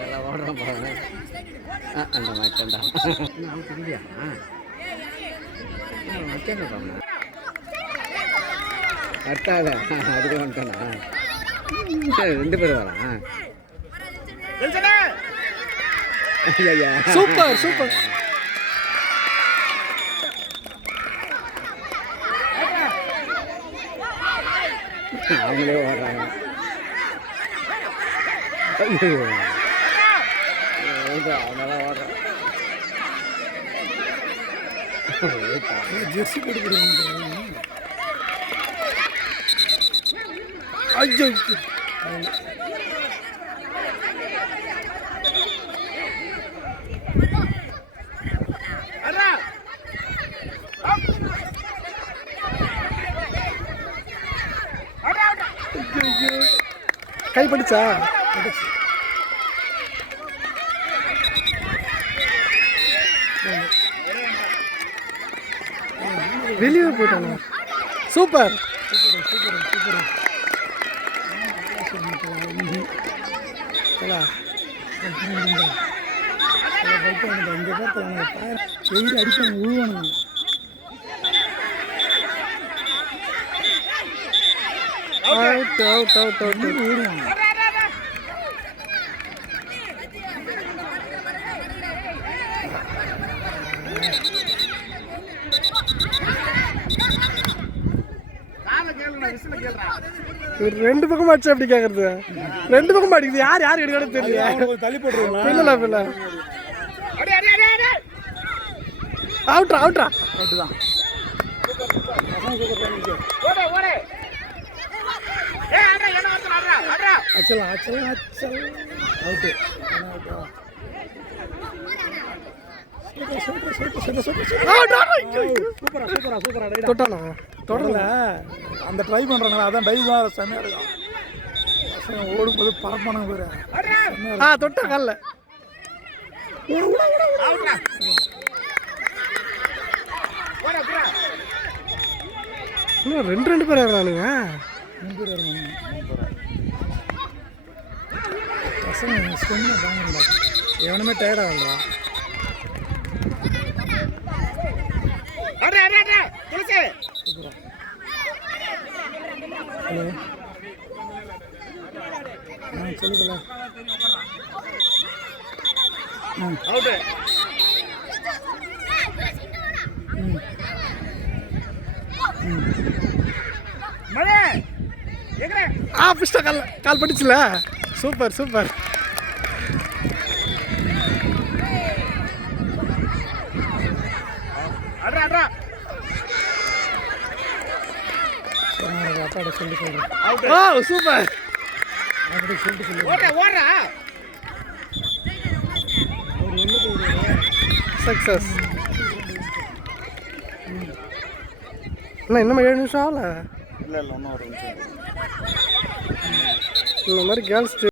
நல்லா ஓடுறான் பாருங்க. அந்த மாட்டேன்டா இல்லையா கட்டாத அதுக்கு வந்துட்டானா ரெண்டு பேரும் வரலாம். Super super. அவங்களே ஓடுறாங்க. அவனால ஓடுறான். ஜெர்சி கொடுக்குறீங்க. ஐயோ கை படிச்சா வெளியே போயிட்டாங்க. Super super super super. இங்கே பார்த்தாங்க வெயில் அடிப்பாங்க உழுவானுங்க. அவுட் அவுட் அவுட் அவுட் ஓடுவாங்க. ரெண்டு பக்கம் அடிச்சு அப்படி கேக்குறது. ரெண்டு பக்கம் அடிக்குது. யார் யார் எடுக்க தெரியல. தள்ளி போட்டுருவா. இல்ல இல்ல அவுட்ரா அவுட்ரா அவுட் தான். அச்சலாம் அச்சலாம் அச்சல் அவுட். தொட்டானா தொடரல. அந்த ட்ரை பண்றாங்களா அதான் டைவ் தான் செம்மையா இருக்கும். பசங்க ஓடும்போது பரப்பானாங்க பாரு. தொட்டா கால்ல இன்னும் ரெண்டு பேர் இறங்கானுங்க. பசங்க சொன்ன தாங்கல எவனுமே டயர்ட் ஆகல. ஹலோ சொல்லுங்களா. பிஸ்டா கால் படிச்சுல. Super super. அப்பாட சொல்லி சொல்றேன். சூப்பர் அப்படி சொல்லிட்டு சொல்லு. சக்சஸ். இன்னும் 7 நிமிஷம் ஆகல. இல்லை இல்லை இன்னும் ஒரு நிமிஷம். இந்த மாதிரி கேர்ள்ஸ்